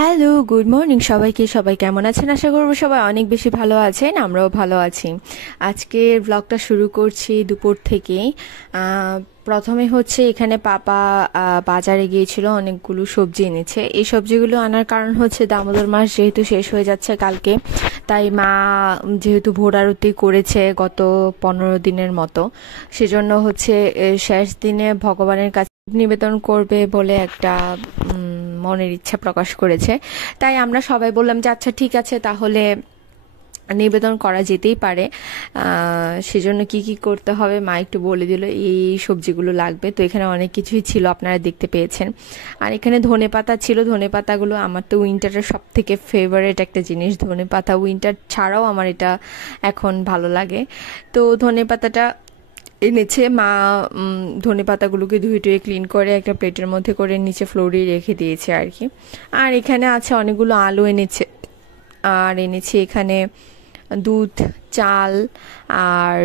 Hello, good morning সবাইকে। সবাই কেমন আছেন? আশা করবো সবাই অনেক বেশি ভালো আছেন। আমরাও ভালো আছি। আজকের ব্লগটা শুরু করছি দুপুর থেকে। প্রথমে হচ্ছে এখানে পাপা বাজারে গিয়েছিল, অনেকগুলো সবজি এনেছে। এই সবজিগুলো আনার কারণ হচ্ছে দামোদর মাস যেহেতু শেষ হয়ে যাচ্ছে কালকে, তাই মা যেহেতু ভোর আরতি করেছে গত 15 দিনের মতো, সেজন্য হচ্ছে শেষ দিনে ভগবানের কাছে নিবেদন করবে বলে একটা মনের ইচ্ছা প্রকাশ করেছে। তাই আমরা সবাই বললাম যে আচ্ছা ঠিক আছে, তাহলে নিবেদন করা যেতেই পারে। সেজন্য কি কি করতে হবে মা একটু বলে দিল। এই সবজিগুলো লাগবে, তো এখানে অনেক কিছুই ছিল, আপনারা দেখতে পেয়েছেন। আর এখানে ধনেপাতা ছিল। ধনেপাতাগুলো আমার তো উইন্টারের সব থেকে ফেভারিট একটা জিনিস। ধনেপাতা উইন্টার ছাড়াও আমার এটা এখন ভালো লাগে। তো ধনেপাতাটা এনেছে মা। ধনে পাতাগুলোকে ধুয়ে টুয়ে ক্লিন করে একটা প্লেটের মধ্যে করে নিচে ফ্লোরে রেখে দিয়েছে আর কি। আর এখানে আছে অনেকগুলো আলু এনেছে। আর এনেছে এখানে দুধ, চাল আর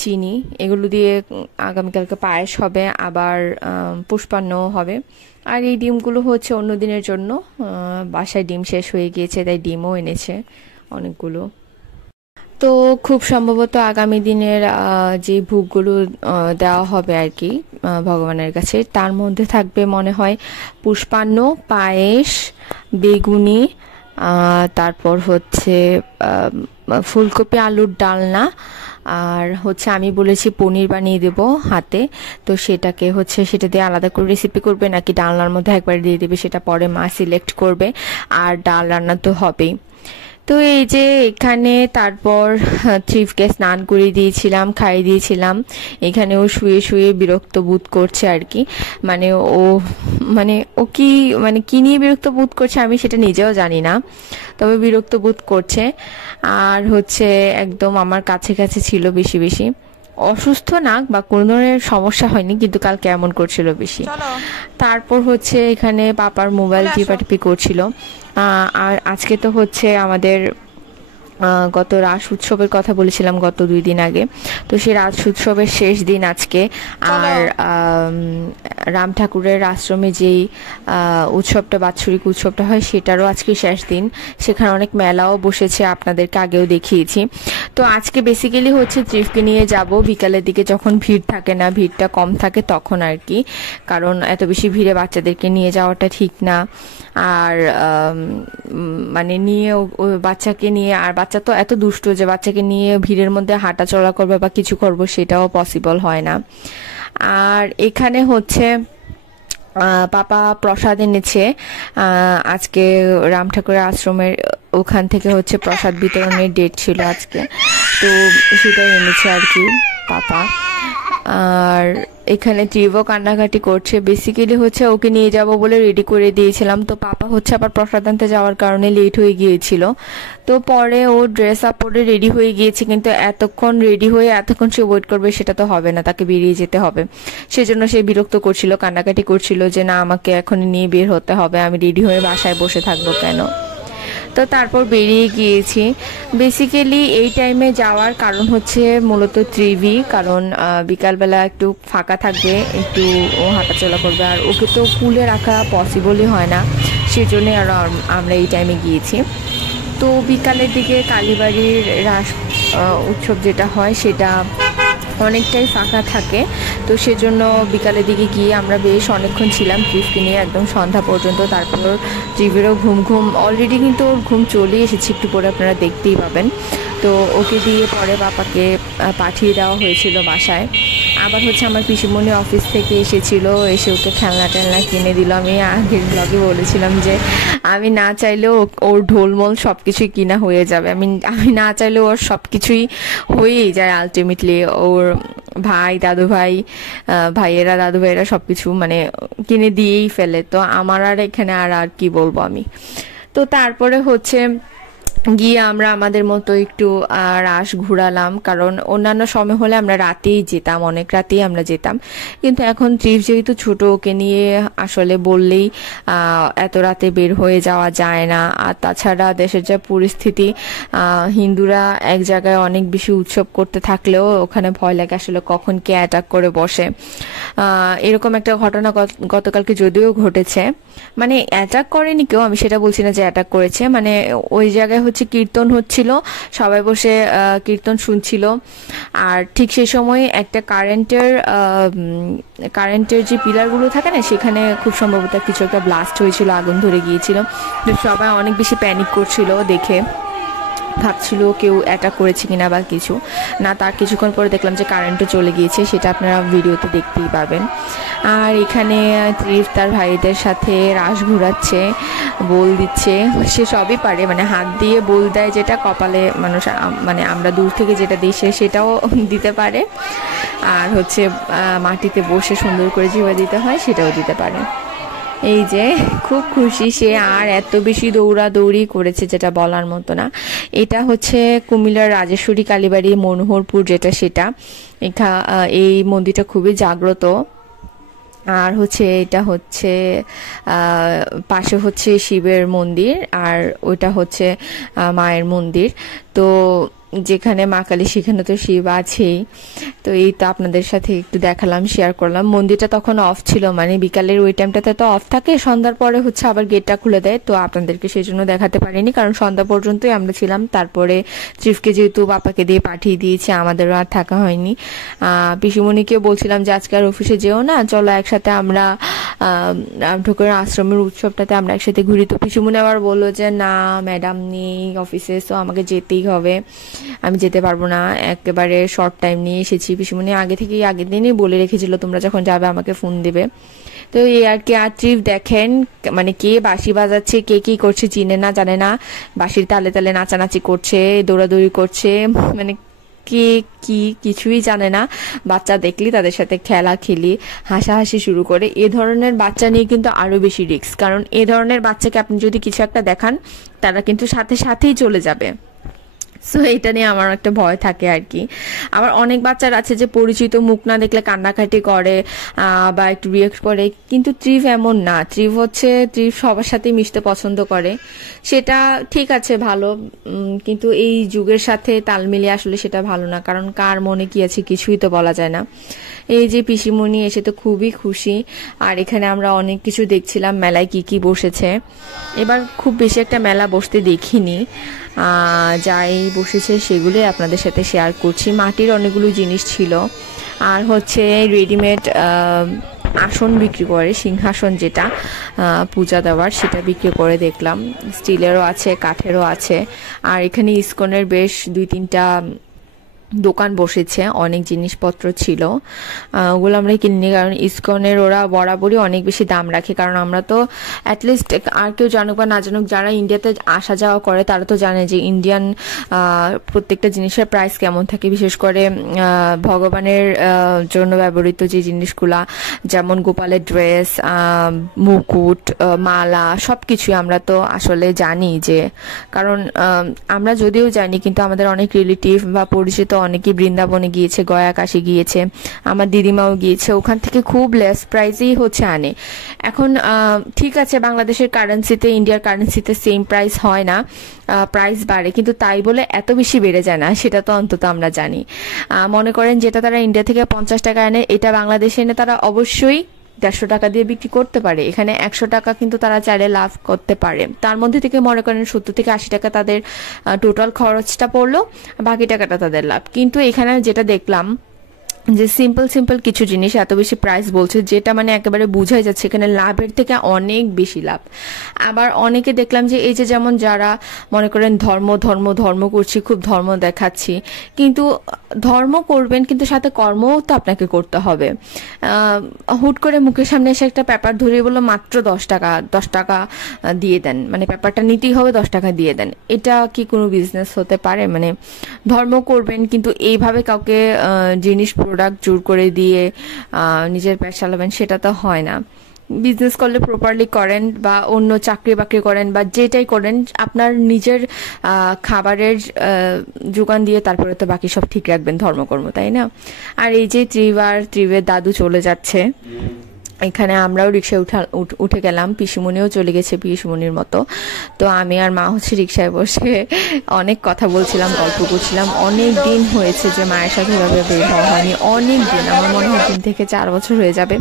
চিনি। এগুলো দিয়ে আগামীকালকে পায়েস হবে, আবার পুষ্পান্নও হবে। আর এই ডিমগুলো হচ্ছে অন্য দিনের জন্য। বাসায় ডিম শেষ হয়ে গিয়েছে, তাই ডিমও এনেছে অনেকগুলো। তো খুব সম্ভবত আগামী দিনের যে ভোগগুলো দেওয়া হবে আর কি ভগবানের কাছে, তার মধ্যে থাকবে মনে হয় পুষ্পান্ন, পায়েস, বেগুনি, তারপর হচ্ছে ফুলকপি আলুর ডালনা, আর হচ্ছে আমি বলেছি পনির বানিয়ে দেব হাতে। তো সেটা দিয়ে আলাদা করে রেসিপি করবে নাকি ডালনার মধ্যে একবার দিয়ে দেবে, সেটা পরে মা সিলেক্ট করবে। আর ডাল রান্না তো হবেই। তো এই যে এখানে তারপর থ্রিফকে স্নান করে দিয়েছিলাম, খাইয়ে দিয়েছিলাম। এখানে ও শুয়ে শুয়ে বিরক্ত বোধ করছে আর কি। মানে ও কি নিয়ে বিরক্ত বোধ করছে আমি সেটা নিজেও জানি না, তবে বিরক্ত বোধ করছে। আর হচ্ছে একদম আমার কাছে কাছে ছিল বেশি বেশি। অসুস্থ না বা কোনো ধরনের সমস্যা হয়নি, কিন্তু কাল কেমন করছিল বেশি। তারপর হচ্ছে এখানে পাপার মোবাইল টিপাটিপি করছিল। আর আজকে তো হচ্ছে আমাদের গত রাস উৎসবের কথা বলেছিলাম গত 2 দিন আগে। তো সেই রাস উৎসবের শেষ দিন আজকে। আর রাম ঠাকুরের আশ্রমে যেই উৎসবটা, বাৎসরিক উৎসবটা হয়, সেটারও আজকে শেষ দিন। সেখানে অনেক মেলাও বসেছে, আপনাদেরকে আগেও দেখিয়েছি। তো আজকে বেসিক্যালি হচ্ছে ত্রিফকে নিয়ে যাব বিকালের দিকে, যখন ভিড় থাকে না, ভিড়টা কম থাকে তখন আর কি। কারণ এত বেশি ভিড়ে বাচ্চাদেরকে নিয়ে যাওয়াটা ঠিক না। আর মানে নিয়ে বাচ্চাকে নিয়ে, আর বাচ্চা তো এত দুষ্ট যে বাচ্চাকে নিয়ে ভিড়ের মধ্যে হাঁটা চলা করবে বা কিছু করবো সেটাও পসিবল হয় না। আর এখানে হচ্ছে পাপা প্রসাদ এনেছে আজকে। রাম ঠাকুরের আশ্রমের ওখান থেকে হচ্ছে প্রসাদ বিতরণের ডেট ছিল আজকে, তো সেটাই এনেছে আর কি পাপা। আর এখানে ত্রিভও কান্নাকাটি করছে। বেসিক্যালি হচ্ছে ওকে নিয়ে যাব বলে রেডি করে দিয়েছিলাম, তো পাপা হচ্ছে আবার প্রসাদ আনতে যাওয়ার কারণে লেট হয়ে গিয়েছিল। তো পরে ও ড্রেস আপ পরে রেডি হয়ে গিয়েছে, কিন্তু এতক্ষণ রেডি হয়ে এতক্ষণ সে ওয়েট করবে সেটা তো হবে না, তাকে বেরিয়ে যেতে হবে। সেজন্য সে বিরক্ত করছিল, কান্নাকাটি করছিল যে না, আমাকে এখন নিয়ে বের হতে হবে, আমি রেডি হয়ে বাসায় বসে থাকবো কেন। তো তারপর বেরিয়ে গিয়েছি। বেসিক্যালি এই টাইমে যাওয়ার কারণ হচ্ছে মূলত ত্রিভি, কারণ বিকালবেলা একটু ফাঁকা থাকবে, একটু ও হাঁটাচলা করবে। আর ওকে তো কুলে রাখা পসিবলই হয় না, সেজন্যই আর আমরা এই টাইমে গিয়েছি। তো বিকালের দিকে কালীবাড়ির রাস উৎসব যেটা হয় সেটা অনেকটাই ফাঁকা থাকে। তো সেজন্য বিকালের দিকে গিয়ে আমরা বেশ অনেকক্ষণ ছিলাম ট্রিপকে নিয়ে, একদম সন্ধ্যা পর্যন্ত। তারপর ট্রিপেরও ঘুম অলরেডি, কিন্তু ওর ঘুম চলে এসেছে, একটু পরে আপনারা দেখতেই পাবেন। তো ওকে দিয়ে পরে বাবাকে পাঠিয়ে দেওয়া হয়েছিল বাসায়। আবার হচ্ছে আমার পিসিমণি অফিস থেকে এসেছিল, এসে ওকে খেলনা টেলনা কিনে দিল। আমি আগের ব্লগে বলেছিলাম যে আমি না চাইলেও ওর ঢোলমোল সব কিছুই কিনা হয়ে যাবে। আমি না চাইলেও ওর সব কিছুই হয়েই যায় আলটিমেটলি। ওর ভাই, দাদু ভাই, ভাইয়েরা, দাদু ভাইয়েরা সব কিছু মানে কিনে দিয়েই ফেলে। তো আমার আর এখানে আর কি বলবো আমি। তো তারপরে হচ্ছে গিয়ে আমরা আমাদের মতো একটু রাস ঘুরালাম, কারণ অন্যান্য সময় হলে আমরা রাতেই যেতাম, অনেক রাতেই আমরা যেতাম। কিন্তু এখন ট্রিপ যেহেতু ছোট, ওকে নিয়ে আসলে বললেই এত রাতে বের হয়ে যাওয়া যায় না। আর তাছাড়া দেশের যা পরিস্থিতি, হিন্দুরা এক জায়গায় অনেক বেশি উৎসব করতে থাকলেও ওখানে ভয় লাগে আসলে কখন কে অ্যাটাক করে বসে। এরকম একটা ঘটনা গতকালকে যদিও ঘটেছে, মানে অ্যাটাক করেনি কেউ, আমি সেটা বলছি না যে অ্যাটাক করেছে, মানে ওই জায়গায় হচ্ছে কীর্তন হচ্ছিল, সবাই বসে কীর্তন শুনছিল। আর ঠিক সেই সময় একটা কারেন্টের যে পিলারগুলো থাকে না, সেখানে খুব সম্ভবত কিছু একটা ব্লাস্ট হয়েছিল, আগুন ধরে গিয়েছিল। তো সবাই অনেক বেশি প্যানিক করছিল, দেখে ভাবছিল কেউ অ্যাটাক করেছে কিনা বা কিছু না। তার কিছুক্ষণ পরে দেখলাম যে কারেন্টও চলে গিয়েছে, সেটা আপনারা ভিডিওতে দেখতেই পাবেন। আর এখানে ত্রিফ তার ভাইদের সাথে রাস ঘুরাচ্ছে, বোল দিচ্ছে, সে সবই পারে, মানে হাত দিয়ে বোল দেয়, যেটা কপালে মানুষ মানে আমরা দূর থেকে যেটা দিই সেটাও দিতে পারে। আর হচ্ছে মাটিতে বসে সুন্দর করে জিভা দিতে হয়, সেটাও দিতে পারে। এই যে খুব খুশি সে, আর এত বেশি দৌড়াদৌড়ি করেছে যেটা বলার মতো না। এটা হচ্ছে কুমিল্লার রাজেশ্বরী কালীবাড়ি মনোহরপুর, যেটা সেটা এই মন্দিরটা খুবই জাগ্রত। আর হচ্ছে এটা হচ্ছে পাশে হচ্ছে শিবের মন্দির, আর ওইটা হচ্ছে মায়ের মন্দির। তো যেখানে মা কালী সেখানে তো শিব আছেই। তো এই তো আপনাদের সাথে একটু দেখালাম, শেয়ার করলাম। মন্দিরটা তখন অফ ছিল, মানে বিকালের ওই টাইমটাতে তো অফ থাকে, সন্ধ্যার পরে হচ্ছে আবার গেটটা খুলে দেয়। তো আপনাদেরকে সেই জন্য দেখাতে পারিনি, কারণ সন্ধ্যা পর্যন্তই আমরা ছিলাম। তারপরে ত্রিফকে যেহেতু বাপাকে দিয়ে পাঠিয়ে দিয়েছে, আমাদেরও আর থাকা হয়নি। পিসিমণিকে বলছিলাম যে আজকে আর অফিসে যেও না, চলো একসাথে আমরা ঠাকুরের আশ্রমের উৎসবটাতে আমরা একসাথে ঘুরি। তো পিসিমণি আবার বললো যে না ম্যাডাম নেই অফিসে, তো আমাকে যেতেই হবে, আমি যেতে পারবো না, একেবারে শর্ট টাইম নিয়ে এসেছি। পিসিমণি আগের দিনই বলে রেখেছিল তোমরা যখন যাবে আমাকে ফোন দিবে। তো এই আর কি। আর ট্রিপ দেখেন, মানে কে বাঁশি বাজাচ্ছে, কে কি করছে চিনে না জানে না, বাঁশির তালে তালে নাচানাচি করছে, দৌড়াদৌড়ি করছে, মানে কে কি কিছুই জানে না। বাচ্চা দেখলি তাদের সাথে খেলি হাসাহাসি শুরু করে। এ ধরনের বাচ্চা নিয়ে কিন্তু আরো বেশি রিস্ক, কারণ এ ধরনের বাচ্চাকে আপনি যদি কিছু একটা দেখান, তারা কিন্তু সাথে সাথেই চলে যাবে। সো এটা নিয়ে আমার একটা ভয় থাকে আর কি। আবার অনেক বাচ্চারা আছে যে পরিচিত মুখ না দেখলে কান্নাকাটি করে বা একটু রিয়েক্ট করে, কিন্তু ত্রিভ এমন না। ত্রিভ সবার সাথে মিশতে পছন্দ করে, সেটা ঠিক আছে ভালো, কিন্তু এই যুগের সাথে তাল মিলিয়ে আসলে সেটা ভালো না, কারণ কার মনে কি আছে কিছুই তো বলা যায় না। এই যে পিসিমণি এসে তো খুবই খুশি। আর এখানে আমরা অনেক কিছু দেখছিলাম, মেলায় কি কি বসেছে। এবার খুব বেশি একটা মেলা বসতে দেখিনি, যাই বসেছে সেগুলোই আপনাদের সাথে শেয়ার করছি। মাটির অনেকগুলো জিনিস ছিল, আর হচ্ছে রেডিমেড আসন বিক্রি করে, সিংহাসন যেটা পূজা দেওয়ার, সেটা বিক্রি করে দেখলাম। স্টিলেরও আছে, কাঠেরও আছে। আর এখানে ইসকনের বেশ 2-3টা দোকান বসেছে, অনেক জিনিসপত্র ছিল, ওগুলো আমরা কিনিনি, কারণ ইসকনের ওরা বরাবরই অনেক বেশি দাম রাখে। কারণ আমরা তো অ্যাটলিস্ট, আর কেউ জানুক বা না জানুক, যারা ইন্ডিয়াতে আসা যাওয়া করে তারা তো জানে যে ইন্ডিয়ান প্রত্যেকটা জিনিসের প্রাইস কেমন থাকে। বিশেষ করে ভগবানের জন্য ব্যবহৃত যে জিনিসগুলা, যেমন গোপালের ড্রেস, মুকুট, মালা, সব কিছুই আমরা তো আসলে জানি যে, কারণ আমরা যদিও জানি, কিন্তু আমাদের অনেক রিলেটিভ বা পরিচিত অনেকেই বৃন্দাবনে গিয়েছে, গয়া কাশী গিয়েছে, আমার দিদিমাও গিয়েছে, ওখান থেকে খুব লেস প্রাইসেই হচ্ছে আনে। এখন ঠিক আছে, বাংলাদেশের কারেন্সিতে ইন্ডিয়ার কারেন্সিতে সেম প্রাইস হয় না, প্রাইস বাড়ে, কিন্তু তাই বলে এত বেশি বেড়ে যায় না, সেটা তো অন্তত আমরা জানি। মনে করেন যেটা তারা ইন্ডিয়া থেকে 50 টাকা আনে, এটা বাংলাদেশে এনে তারা অবশ্যই 150 টাকা দিয়ে বিক্রি করতে পারে। এখানে 100 টাকা কিন্তু তারা চাইলে লাভ করতে পারে। তার মধ্যে থেকে মনে করেন 70 থেকে 80 টাকা তাদের টোটাল খরচটা পড়লো, বাকি টাকাটা তাদের লাভ। কিন্তু এখানে যেটা দেখলাম যে সিম্পল কিছু জিনিস এত বেশি প্রাইস বলছে, যেটা মানে একেবারে বোঝাই যাচ্ছে এখানে লাভের থেকে অনেক বেশি লাভ। আবার অনেকে দেখলাম যে এই যে যেমন যারা মনে করেন ধর্ম করছি, খুব ধর্ম দেখাচ্ছি, কিন্তু ধর্ম করবেন কিন্তু সাথে কর্মও তো আপনাকে করতে হবে। হুট করে মুখের সামনে এসে একটা পেপার ধরিয়ে বললো মাত্র 10 টাকা দিয়ে দেন, মানে পেপারটা নিতেই হবে, 10 টাকা দিয়ে দেন। এটা কি কোনো বিজনেস হতে পারে? মানে ধর্ম করবেন কিন্তু এইভাবে কাউকে জিনিস প্রোডাক্ট জোর করে দিয়ে নিজের পেট চালাবেন, সেটা তো হয় না। বিজনেস করলে প্রপারলি করেন বা অন্য চাকরি বাকরি করেন বা যেটাই করেন, আপনার নিজের খাবারের যোগান দিয়ে তারপরে তো বাকি সব ঠিক রাখবেন ধর্মকর্ম, তাই না? আর এই যে ত্রিবের দাদু চলে যাচ্ছে, এখানে আমরাও রিক্সায় উঠে গেলাম, পিসিমণিও চলে গেছে পিসিমণির মতো। তো আমি আর মা হচ্ছে রিক্সায় বসে অনেক কথা বলছিলাম, গল্প করছিলাম। অনেক দিন হয়েছে যে মায়ের সাথে এভাবে বের হওয়া হয়নি, অনেক দিন, আমার মনে হয় 3 থেকে 4 বছর হয়ে যাবে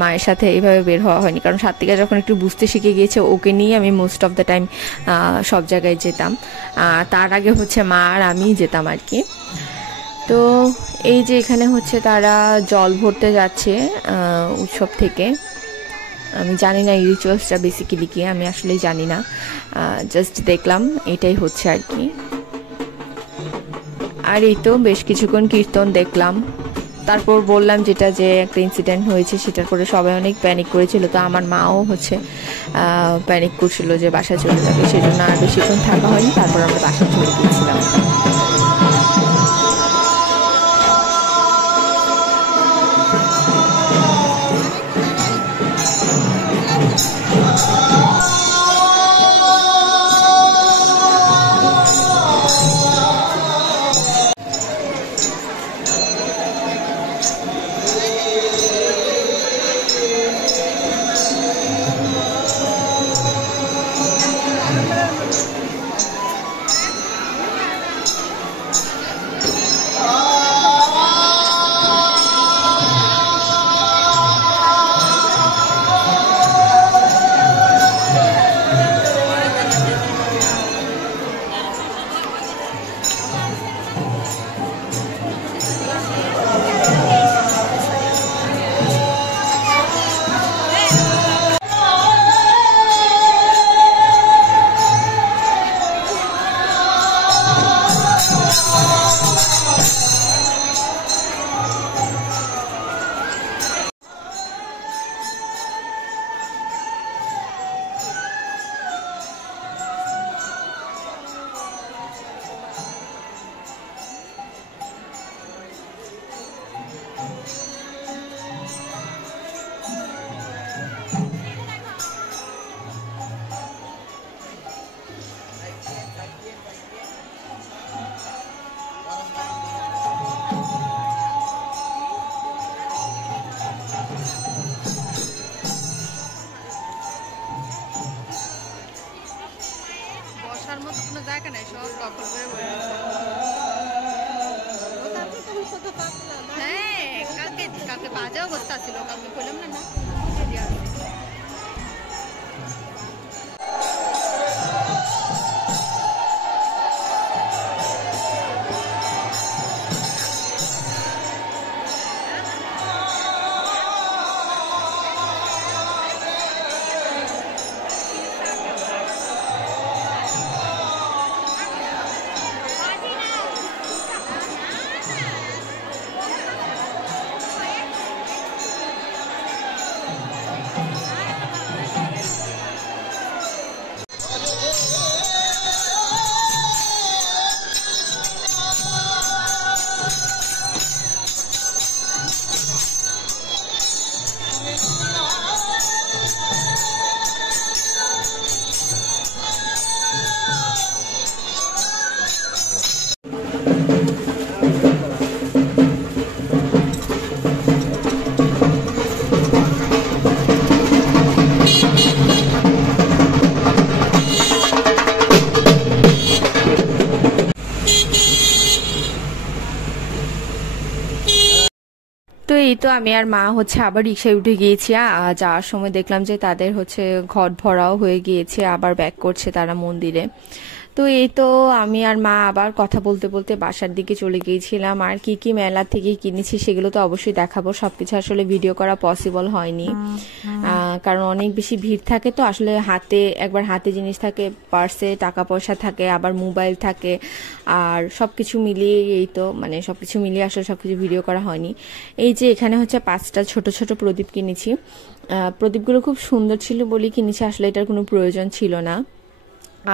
মায়ের সাথে এইভাবে বের হওয়া হয়নি। কারণ সাত্বিকা যখন একটু বুঝতে শিখে গিয়েছে, ওকে নিয়ে আমি মোস্ট অফ দ্য টাইম সব জায়গায় যেতাম। তার আগে হচ্ছে মা আর আমি যেতাম আর কি। তো এই যে এখানে হচ্ছে তারা জল ভরতে যাচ্ছে উৎসব থেকে। আমি জানি না এই রিচুয়ালসটা বেসিক্যালি কি, আমি আসলেই জানি না, জাস্ট দেখলাম এটাই হচ্ছে আর কি। আর এই তো বেশ কিছুক্ষণ কীর্তন দেখলাম, তারপর বললাম যেটা যে একটা ইনসিডেন্ট হয়েছে, সেটার পরে সবাই অনেক প্যানিক করেছিল। তো আমার মাও হচ্ছে প্যানিক করছিল যে বাসা চলে যাবে, সেজন্য আর বেশিক্ষণ থাকা হয়নি, তারপর আমরা বাসা চলে গিয়েছিলাম। বসার মতো কোনো জায়গা নাই, সব দখল করে বসে আছে। হ্যাঁ, কালকে বাজে অবস্থা ছিল, কালকে বললাম না। তো এই তো আমি আর মা হচ্ছে আবার রিক্সায় উঠে গিয়েছি। যাওয়ার সময় দেখলাম যে তাদের হচ্ছে ঘট ভরাও হয়ে গিয়েছে, আবার ব্যাক করছে তারা মন্দিরে। তো এই তো আমি আর মা আবার কথা বলতে বলতে বাসার দিকে চলে গিয়েছিলাম। আর কি কি মেলা থেকে কিনেছি সেগুলো তো অবশ্যই দেখাবো, সবকিছু আসলে ভিডিও করা পসিবল হয়নি, কারণ অনেক বেশি ভিড় থাকে। তো আসলে একবার হাতে জিনিস থাকে, পার্সে টাকা পয়সা থাকে, আবার মোবাইল থাকে, আর সবকিছু মিলিয়ে এই তো মানে সবকিছু মিলিয়ে আসলে সবকিছু ভিডিও করা হয়নি। এই যে এখানে হচ্ছে 5টা ছোট ছোট প্রদীপ কিনেছি। প্রদীপগুলো খুব সুন্দর ছিল বলেই কিনেছি, আসলে এটার কোনো প্রয়োজন ছিল না।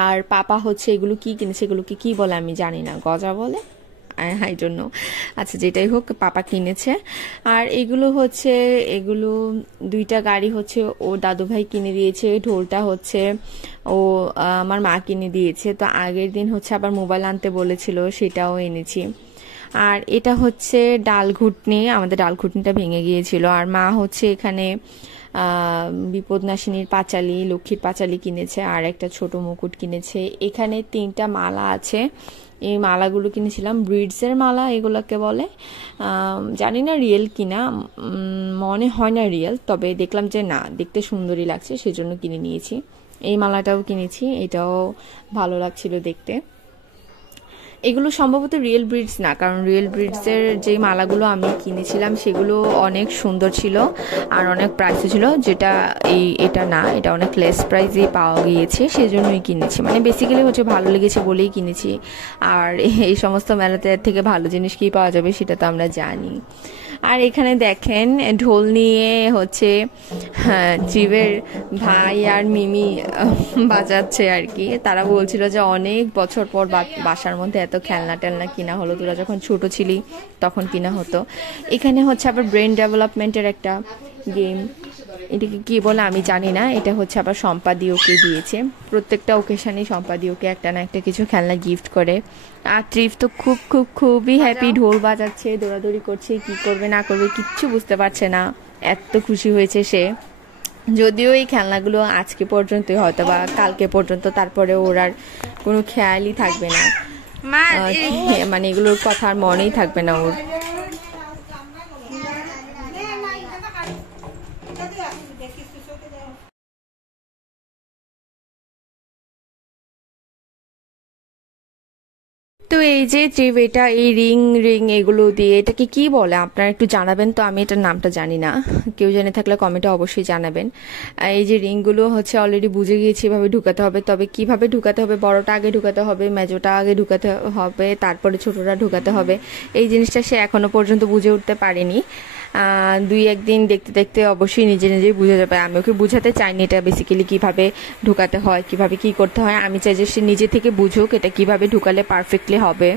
আর পাপা হচ্ছে এগুলো কি কিনেছে, এগুলোকে কি বলে আমি জানি না, গজা বলে আই ডোন্ট নো। আচ্ছা যেটাই হোক পাপা কিনেছে। আর এগুলো হচ্ছে এগুলো 2টা গাড়ি হচ্ছে ও দাদু ভাই কিনে দিয়েছে, ঢোলটা হচ্ছে ও আমার মা কিনে দিয়েছে। তো আগের দিন হচ্ছে আবার মোবাইল আনতে বলেছিল, সেটাও এনেছি। আর এটা হচ্ছে ডাল ঘুটনি, আমাদের ডাল ঘুটনিটা ভেঙে গিয়েছিল। আর মা হচ্ছে এখানে বিপদনাশিনীর পাঁচালি, লক্ষ্মীর পাঁচালি কিনেছে, আর একটা ছোট মুকুট কিনেছে। এখানে 3টা মালা আছে, এই মালাগুলো কিনেছিলাম, ব্রিডসের মালা এগুলোকে বলে। জানি না রিয়েল কিনা, মনে হয় না রিয়েল, তবে দেখলাম যে না, দেখতে সুন্দরই লাগছে, সেজন্য কিনে নিয়েছি। এই মালাটাও কিনেছি, এটাও ভালো লাগছিল দেখতে। এগুলো সম্ভবত রিয়েল ব্রিডস না, কারণ রিয়েল ব্রিডসের যে মালাগুলো আমি কিনেছিলাম সেগুলো অনেক সুন্দর ছিল আর অনেক প্রাইসে ছিল, যেটা এটা না, এটা অনেক লেস প্রাইসে পাওয়া গিয়েছে, সেজন্যই কিনেছি। মানে বেসিক্যালি হচ্ছে ভালো লেগেছে বলেই কিনেছি। আর এই সমস্ত মেলাতে থেকে ভালো জিনিস কি পাওয়া যাবে সেটা তো আমরা জানি। আর এখানে দেখেন ঢোল নিয়ে হচ্ছে ট্রিবের ভাই আর মিমি বাজাচ্ছে আর কি। তারা বলছিল যে অনেক বছর পর বাসার মধ্যে এত খেলনা টেলনা কিনা হলো, তোরা যখন ছোট ছিলি তখন কিনা হতো। এখানে হচ্ছে আবার ব্রেন ডেভেলপমেন্টের একটা গেম, এটাকে কি বলে আমি জানি না, এটা হচ্ছে আবার সম্পাদি ওকে দিয়েছে। প্রত্যেকটা ওকেশনে সম্পাদি ওকে একটা না একটা কিছু খেলনা গিফট করে। আর ট্রিপ তো খুবই হ্যাপি, ঢোল বাজাচ্ছে, দৌড়াদৌড়ি করছে, কি করবে না করবে কিচ্ছু বুঝতে পারছে না, এত খুশি হয়েছে সে। যদিও এই খেলনাগুলো আজকে পর্যন্তই হয়তো বা কালকে পর্যন্ত, তারপরে ওর আর কোনো খেয়ালই থাকবে না, মানে এগুলোর কথা আর মনেই থাকবে না ওর। তো এই যে এটা এই রিং এগুলো দিয়ে এটাকে কি বলে আপনারা একটু জানাবেন তো, আমি এটার নামটা জানি না, কেউ জেনে থাকলে কমেন্টে অবশ্যই জানাবেন। এই যে রিংগুলো হচ্ছে অলরেডি বুঝে গিয়েছি এভাবে ঢুকাতে হবে, তবে কিভাবে ঢুকাতে হবে, বড়টা আগে ঢুকাতে হবে, মেজোটা আগে ঢুকাতে হবে, তারপরে ছোটটা ঢুকাতে হবে, এই জিনিসটা সে এখনো পর্যন্ত বুঝে উঠতে পারেনি। 2-1 দিন দেখতে দেখতে অবশ্যই নিজেই বুঝে যাবে। আমি ওকে বুঝাতে চাইনি এটা বেসিক্যালি কিভাবে ঢুকাতে হয়, কিভাবে কি করতে হয়, আমি চাই যে সে নিজে থেকে বুঝুক এটা কিভাবে ঢুকালে পারফেক্টলি হবে।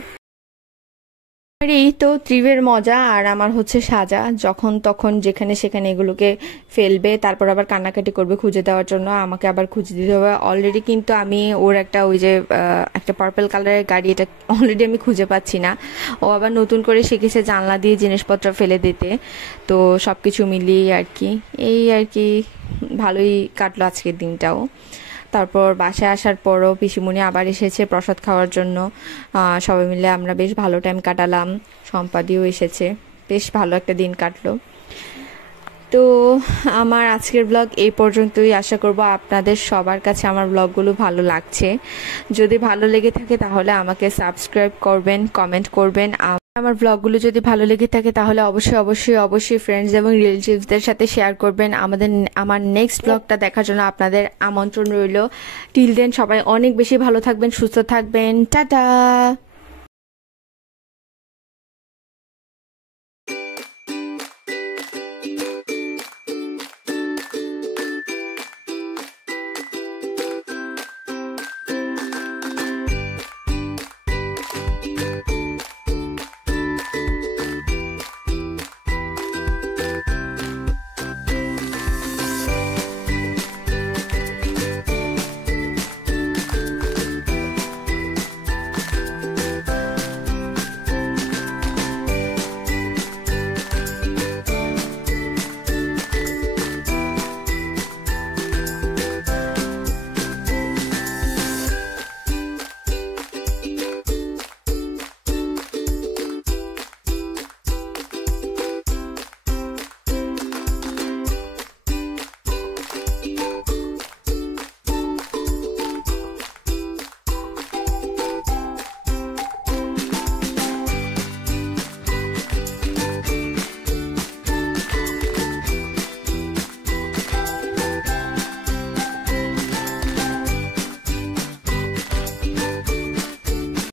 আর এই তো ট্রিপের মজা। আর আমার হচ্ছে সাজা, যখন তখন যেখানে সেখানে এগুলোকে ফেলবে, তারপর আবার কান্নাকাটি করবে খুঁজে দেওয়ার জন্য, আমাকে আবার খুঁজে দিতে হবে। অলরেডি কিন্তু আমি ওর একটা ওই যে একটা পার্পল কালারের গাড়ি, এটা অলরেডি আমি খুঁজে পাচ্ছি না। ও আবার নতুন করে শিখেছে জানলা দিয়ে জিনিসপত্র ফেলে দিতে। তো সবকিছু মিলিয়ে আর কি, এই আর কি ভালোই কাটলো আজকের দিনটাও। তারপর বাসায় আসার পরও পিসিমণি আবার এসেছে প্রসাদ খাওয়ার জন্য, সবাই মিলে আমরা বেশ ভালো টাইম কাটালাম, সম্পাদিও এসেছে, বেশ ভালো একটা দিন কাটলো। তো আমার আজকের ব্লগ এই পর্যন্তই। আশা করব আপনাদের সবার কাছে আমার ব্লগগুলো ভালো লাগছে। যদি ভালো লেগে থাকে তাহলে আমাকে সাবস্ক্রাইব করবেন, কমেন্ট করবেন। আমার ব্লগগুলো যদি ভালো লেগে থাকে তাহলে অবশ্যই ফ্রেন্ডস এবং রিলেটিভসদের সাথে শেয়ার করবেন। আমার নেক্সট ব্লগটা দেখার জন্য আপনাদের আমন্ত্রণ রইল। টিল দেন সবাই অনেক বেশি ভালো থাকবেন, সুস্থ থাকবেন, টাটা।